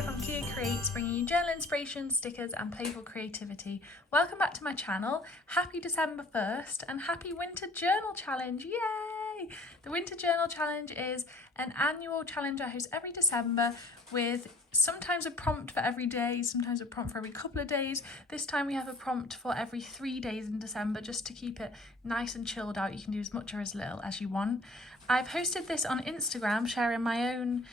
here from Kia Creates, bringing you journal inspiration, stickers and playful creativity. Welcome back to my channel. Happy December 1st and happy Winter Journal Challenge, yay! The Winter Journal Challenge is an annual challenge I host every December with sometimes a prompt for every day, sometimes a prompt for every couple of days. This time we have a prompt for every 3 days in December just to keep it nice and chilled out. You can do as much or as little as you want. I've hosted this on Instagram, sharing my own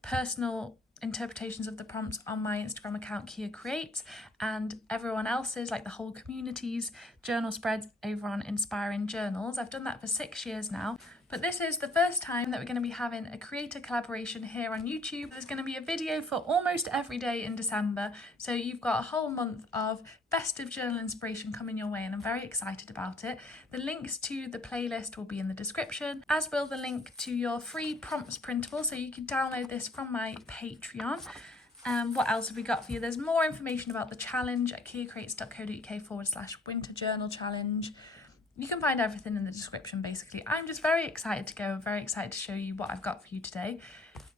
personal interpretations of the prompts on my Instagram account Kia Creates, and everyone else's, like the whole community's journal spreads over on Inspiring Journals. I've done that for 6 years now, but this is the first time that we're going to be having a creator collaboration here on YouTube. There's going to be a video for almost every day in December, so you've got a whole month of festive journal inspiration coming your way, and I'm very excited about it. The links to the playlist will be in the description, as will the link to your free prompts printable, so you can download this from my Patreon. What else have we got for you? There's more information about the challenge at kiacreates.co.uk/winter journal challenge. You can find everything in the description basically. I'm just very excited to go. I'm very excited to show you what I've got for you today.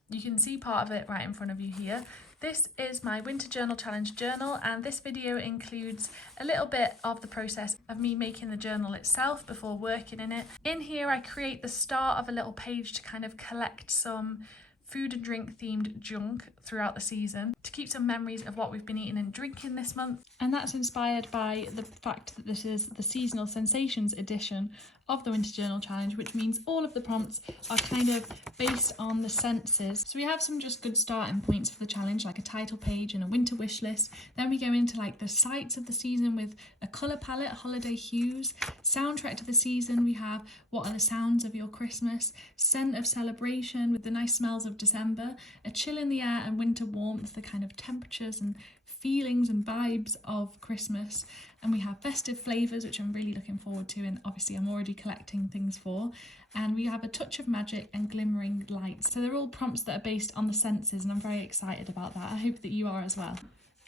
You can see part of it right in front of you here. This is my Winter Journal Challenge journal, and this video includes a little bit of the process of me making the journal itself before working in it. In here I create the start of a little page to kind of collect some food and drink themed junk throughout the season to keep some memories of what we've been eating and drinking this month. And that's inspired by the fact that this is the seasonal sensations edition of the Winter Journal Challenge, which means all of the prompts are kind of based on the senses. So we have some just good starting points for the challenge, like a title page and a winter wish list. Then we go into like the sights of the season with a colour palette, holiday hues. Soundtrack to the season, we have what are the sounds of your Christmas, scent of celebration with the nice smells of December, a chill in the air and winter warmth, the kind of temperatures and feelings and vibes of Christmas. And we have festive flavours, which I'm really looking forward to, and obviously I'm already collecting things for. And we have a touch of magic and glimmering lights. So they're all prompts that are based on the senses, and I'm very excited about that. I hope that you are as well.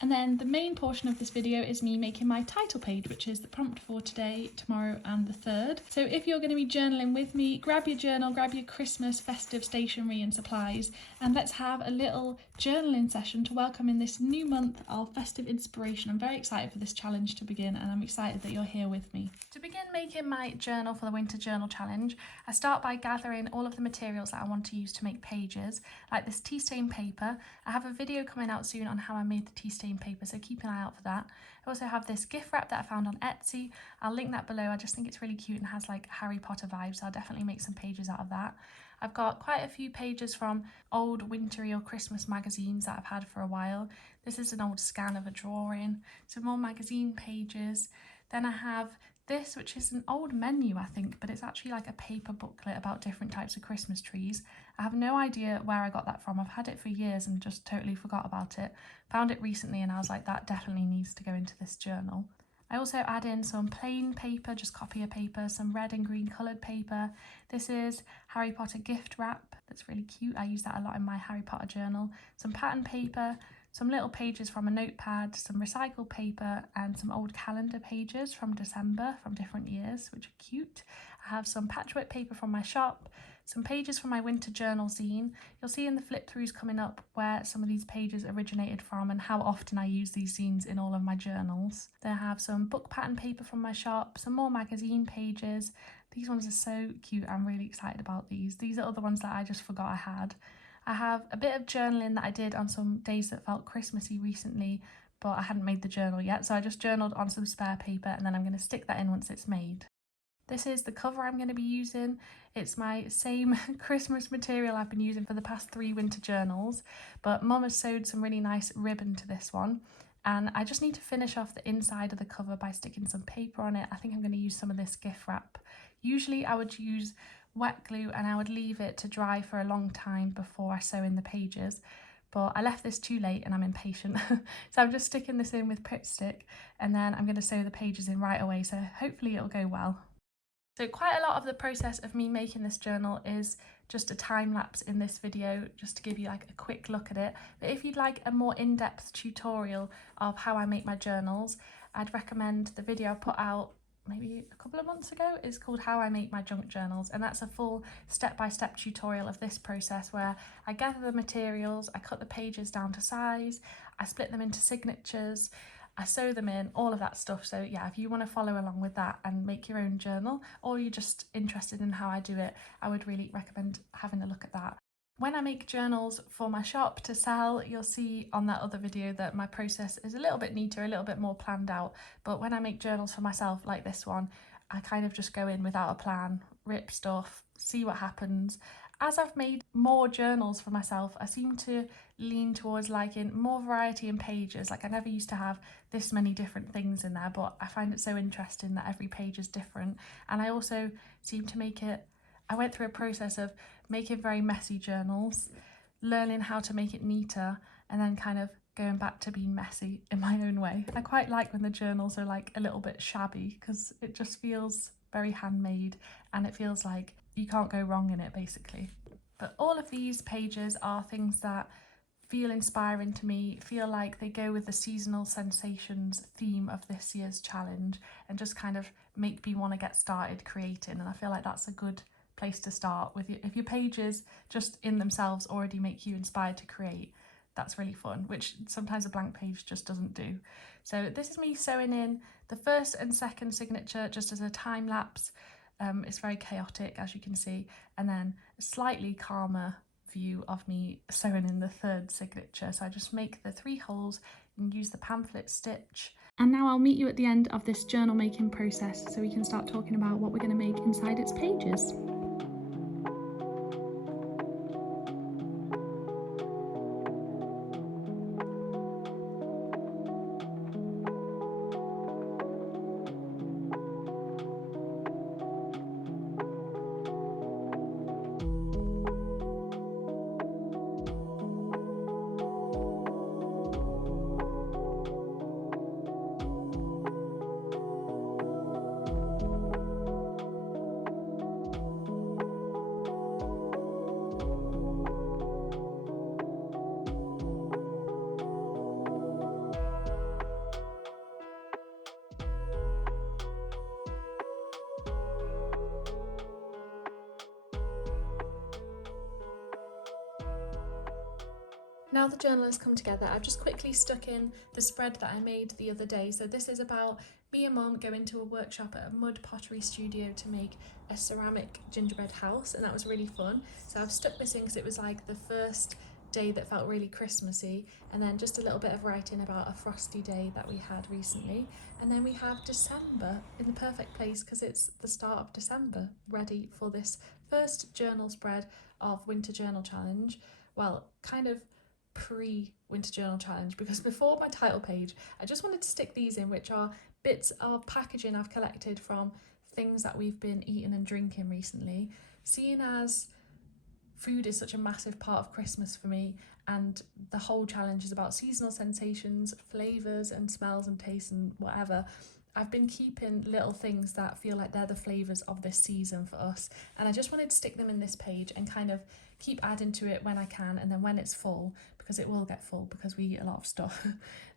And then the main portion of this video is me making my title page, which is the prompt for today, tomorrow and the 3rd. So if you're going to be journaling with me, grab your journal, grab your Christmas festive stationery and supplies, and let's have a little journaling session to welcome in this new month of festive inspiration. I'm very excited for this challenge to begin, and I'm excited that you're here with me. To begin making my journal for the Winter Journal Challenge, I start by gathering all of the materials that I want to use to make pages, like this tea stain paper. I have a video coming out soon on how I made the tea stain paper, so keep an eye out for that. I also have this gift wrap that I found on Etsy. I'll link that below. I just think it's really cute and has like Harry Potter vibes, so I'll definitely make some pages out of that. I've got quite a few pages from old wintry or Christmas magazines that I've had for a while. This is an old scan of a drawing, some more magazine pages. Then I have this, which is an old menu, I think, but it's actually like a paper booklet about different types of Christmas trees. I have no idea where I got that from. I've had it for years and just totally forgot about it. Found it recently and I was like, that definitely needs to go into this journal. I also add in some plain paper, just copier paper, some red and green coloured paper. This is Harry Potter gift wrap. That's really cute. I use that a lot in my Harry Potter journal. Some pattern paper, some little pages from a notepad, some recycled paper, and some old calendar pages from December from different years, which are cute. I have some patchwork paper from my shop, some pages from my winter journal zine. You'll see in the flip throughs coming up where some of these pages originated from and how often I use these zines in all of my journals. Then I have some book pattern paper from my shop, some more magazine pages. These ones are so cute. I'm really excited about these. These are other ones that I just forgot I had. I have a bit of journaling that I did on some days that felt Christmassy recently, but I hadn't made the journal yet, so I just journaled on some spare paper and then I'm going to stick that in once it's made. This is the cover I'm going to be using. It's my same Christmas material I've been using for the past 3 winter journals, but Mum has sewed some really nice ribbon to this one, and I just need to finish off the inside of the cover by sticking some paper on it. I think I'm going to use some of this gift wrap. Usually I would use wet glue and I would leave it to dry for a long time before I sew in the pages, but I left this too late and I'm impatient. So I'm just sticking this in with Pritt Stick and then I'm going to sew the pages in right away, so hopefully it'll go well. So quite a lot of the process of me making this journal is just a time lapse in this video, just to give you like a quick look at it. But if you'd like a more in-depth tutorial of how I make my journals, I'd recommend the video I put out maybe a couple of months ago, is called How I Make My Junk Journals, and that's a full step-by-step tutorial of this process where I gather the materials, I cut the pages down to size, I split them into signatures, I sew them in, all of that stuff. So yeah, if you want to follow along with that and make your own journal, or you're just interested in how I do it, I would really recommend having a look at that. When I make journals for my shop to sell, you'll see on that other video that my process is a little bit neater, a little bit more planned out. But when I make journals for myself like this one, I kind of just go in without a plan, rip stuff, see what happens. As I've made more journals for myself, I seem to lean towards liking more variety in pages. Like I never used to have this many different things in there, but I find it so interesting that every page is different. And I also seem to make it, I went through a process of making very messy journals, learning how to make it neater, and then kind of going back to being messy in my own way. I quite like when the journals are like a little bit shabby because it just feels very handmade and it feels like you can't go wrong in it basically. But all of these pages are things that feel inspiring to me, feel like they go with the seasonal sensations theme of this year's challenge and just kind of make me want to get started creating. And I feel like that's a good place to start with. If your pages just in themselves already make you inspired to create, that's really fun, which sometimes a blank page just doesn't do. So this is me sewing in the first and second signature just as a time lapse. It's very chaotic, as you can see, and then a slightly calmer view of me sewing in the third signature. So I just make the 3 holes and use the pamphlet stitch. And now I'll meet you at the end of this journal making process so we can start talking about what we're going to make inside its pages. Now the journal has come together, I've just quickly stuck in the spread that I made the other day. So this is about me and Mum going to a workshop at a mud pottery studio to make a ceramic gingerbread house, and that was really fun. So I've stuck this in because it was like the first day that felt really Christmassy, and then just a little bit of writing about a frosty day that we had recently. And then we have December in the perfect place because it's the start of December, ready for this first journal spread of Winter Journal Challenge. Well, kind of pre-Winter Journal Challenge, because before my title page I just wanted to stick these in, which are bits of packaging I've collected from things that we've been eating and drinking recently. Seeing as food is such a massive part of Christmas for me, and the whole challenge is about seasonal sensations, flavours and smells and tastes and whatever, I've been keeping little things that feel like they're the flavours of this season for us, and I just wanted to stick them in this page and kind of keep adding to it when I can, and then when it's full, because it will get full because we eat a lot of stuff,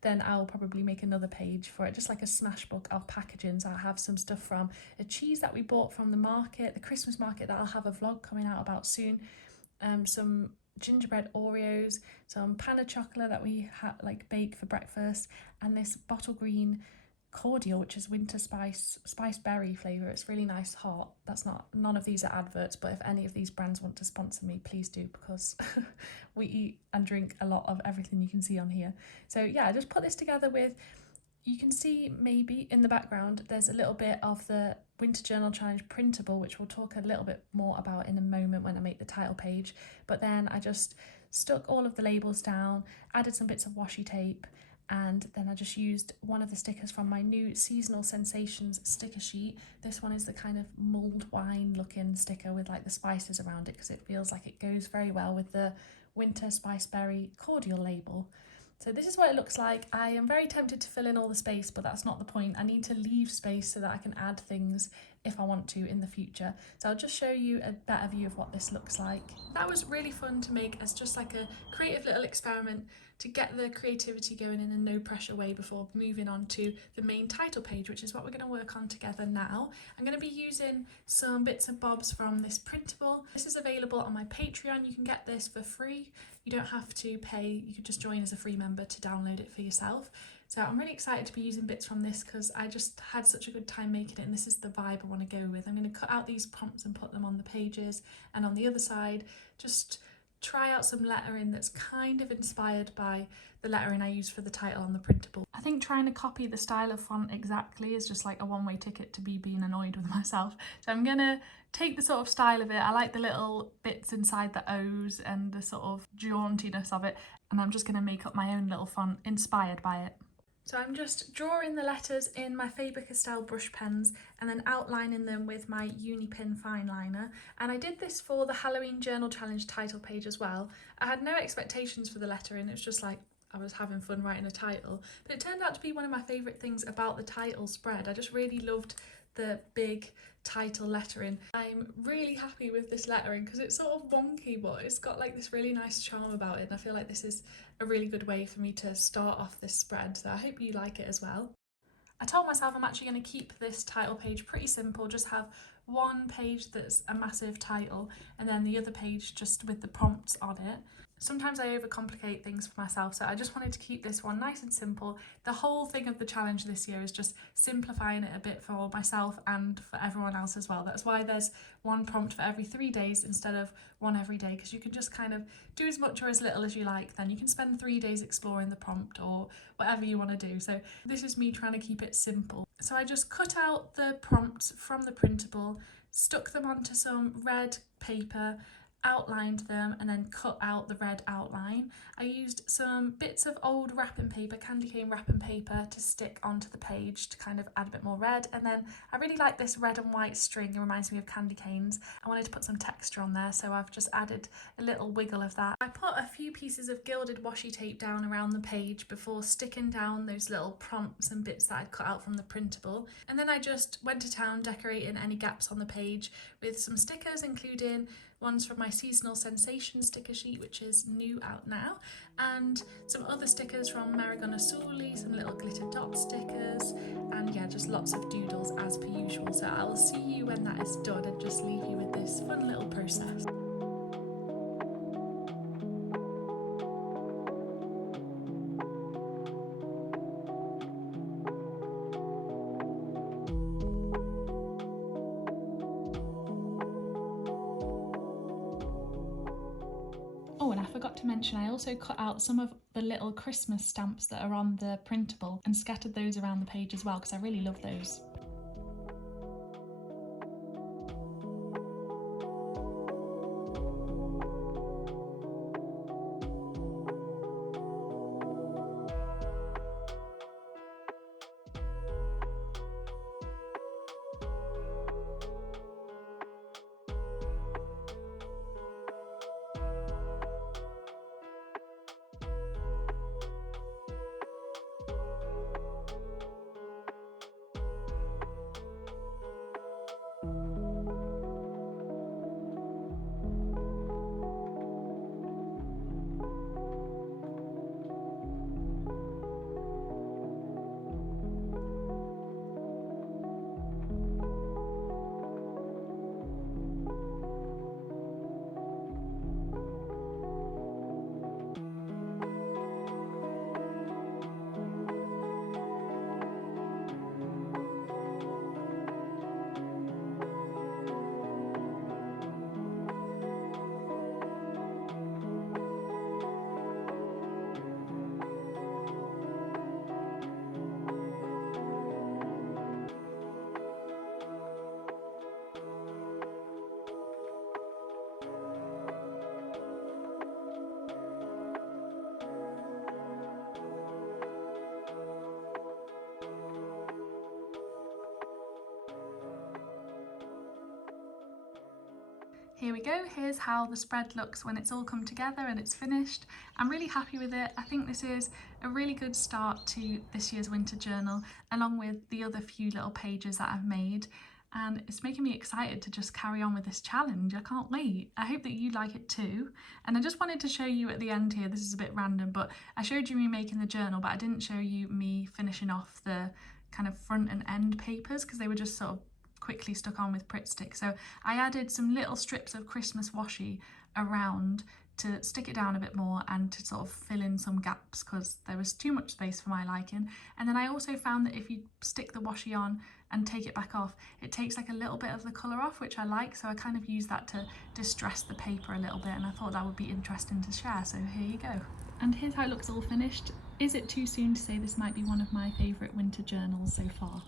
then I'll probably make another page for it, just like a Smashbook of packagings. I'll have some stuff from a cheese that we bought from the market, the Christmas market, that I'll have a vlog coming out about soon, some gingerbread Oreos, some pain chocolate that we like bake for breakfast, and this bottle green cordial, which is winter spice berry flavour. It's really nice hot. That's not, none of these are adverts, but if any of these brands want to sponsor me, please do, because we eat and drink a lot of everything you can see on here. So yeah, I just put this together with, you can see maybe in the background there's a little bit of the Winter Journal Challenge printable, which we'll talk a little bit more about in a moment when I make the title page. But then I just stuck all of the labels down, added some bits of washi tape, and then I just used one of the stickers from my new Seasonal Sensations sticker sheet. This one is the kind of mulled wine looking sticker with like the spices around it, because it feels like it goes very well with the winter spice berry cordial label. So this is what it looks like. I am very tempted to fill in all the space, but that's not the point. I need to leave space so that I can add things if I want to in the future. So I'll just show you a better view of what this looks like. That was really fun to make as just like a creative little experiment to get the creativity going in a no pressure way before moving on to the main title page, which is what we're going to work on together now. I'm going to be using some bits and bobs from this printable. This is available on my Patreon. You can get this for free. You don't have to pay. You could just join as a free member to download it for yourself. So I'm really excited to be using bits from this because I just had such a good time making it, and this is the vibe I want to go with. I'm going to cut out these prompts and put them on the pages, and on the other side just try out some lettering that's kind of inspired by the lettering I used for the title on the printable. I think trying to copy the style of font exactly is just like a one-way ticket to me being annoyed with myself. So I'm gonna take the sort of style of it. I like the little bits inside the O's and the sort of jauntiness of it, and I'm just gonna make up my own little font inspired by it. So I'm just drawing the letters in my Faber-Castell brush pens and then outlining them with my Unipin fine liner. And I did this for the Halloween Journal Challenge title page as well. I had no expectations for the lettering, it was just like I was having fun writing a title. But it turned out to be one of my favourite things about the title spread. I just really loved the big title lettering. I'm really happy with this lettering because it's sort of wonky, but it's got like this really nice charm about it, and I feel like this is a really good way for me to start off this spread, so I hope you like it as well. I told myself I'm actually going to keep this title page pretty simple, just have one page that's a massive title and then the other page just with the prompts on it. Sometimes I overcomplicate things for myself, so I just wanted to keep this one nice and simple. The whole thing of the challenge this year is just simplifying it a bit for myself and for everyone else as well. That's why there's one prompt for every 3 days instead of one every day, because you can just kind of do as much or as little as you like. Then you can spend 3 days exploring the prompt or whatever you want to do. So this is me trying to keep it simple. So I just cut out the prompts from the printable, stuck them onto some red paper, outlined them and then cut out the red outline. I used some bits of old wrapping paper, candy cane wrapping paper, to stick onto the page to kind of add a bit more red, and then I really like this red and white string. It reminds me of candy canes. I wanted to put some texture on there, so I've just added a little wiggle of that. I put a few pieces of gilded washi tape down around the page before sticking down those little prompts and bits that I'd cut out from the printable, and then I just went to town decorating any gaps on the page with some stickers, including ones from my seasonal sensation sticker sheet, which is new out now, and some other stickers from Marigona Suli, some little glitter dot stickers, and yeah, just lots of doodles as per usual. So I'll see you when that is done and just leave you with this fun little process. Oh, and I forgot to mention, I also cut out some of the little Christmas stamps that are on the printable and scattered those around the page as well, because I really love those. Here we go, here's how the spread looks when it's all come together and it's finished. I'm really happy with it. I think this is a really good start to this year's winter journal, along with the other few little pages that I've made. and it's making me excited to just carry on with this challenge. I can't wait. I hope that you like it too. And I just wanted to show you at the end here, this is a bit random, but I showed you me making the journal, but I didn't show you me finishing off the kind of front and end papers because they were just sort of quickly stuck on with Pritt Stick. So I added some little strips of Christmas washi around to stick it down a bit more and to sort of fill in some gaps because there was too much space for my liking. And then I also found that if you stick the washi on and take it back off, it takes like a little bit of the colour off, which I like, so I kind of use that to distress the paper a little bit, and I thought that would be interesting to share, so here you go. And here's how it looks all finished. Is it too soon to say this might be one of my favourite winter journals so far?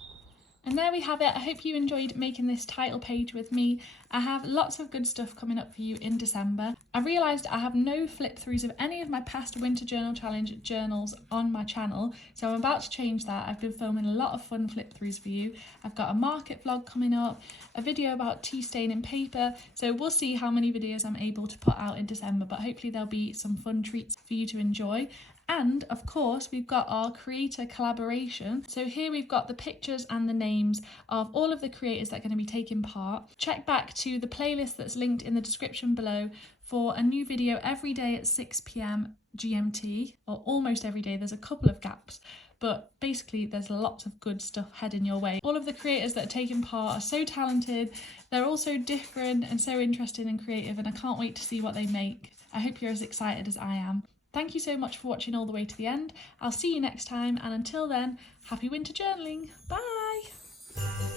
And there we have it. I hope you enjoyed making this title page with me. I have lots of good stuff coming up for you in December. I realised I have no flip throughs of any of my past Winter Journal Challenge journals on my channel, so I'm about to change that. I've been filming a lot of fun flip throughs for you. I've got a market vlog coming up, a video about tea staining paper, so we'll see how many videos I'm able to put out in December, but hopefully there'll be some fun treats for you to enjoy. And of course, we've got our creator collaboration. So here we've got the pictures and the names of all of the creators that are going to be taking part. Check back to the playlist that's linked in the description below for a new video every day at 6 p.m. GMT, or almost every day. There's a couple of gaps, but basically there's lots of good stuff heading your way. All of the creators that are taking part are so talented. They're all so different and so interesting and creative, and I can't wait to see what they make. I hope you're as excited as I am. Thank you so much for watching all the way to the end. I'll see you next time, and until then, happy winter journaling. Bye!